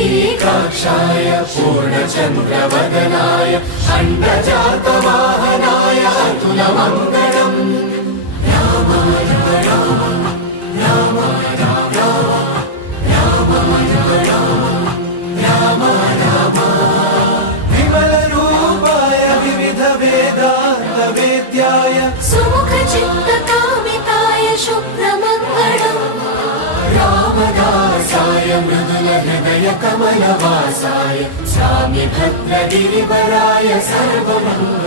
पुण्डरीकाक्षाय पूर्णचन्द्रवदनाय अण्डजातवाहनाय अतुलमङ्गलम् Ram Ram Ram Ram Ram Ram Ram विमलरूपाय विविधवेदान्तवेद्याय सुमुखचित्तकामिताय शुभ्रमङ्गलम् रामदासाय मृदुलहृदय कमलवासाय Swami भद्रगिरिवराय सर्वमङ्गलम्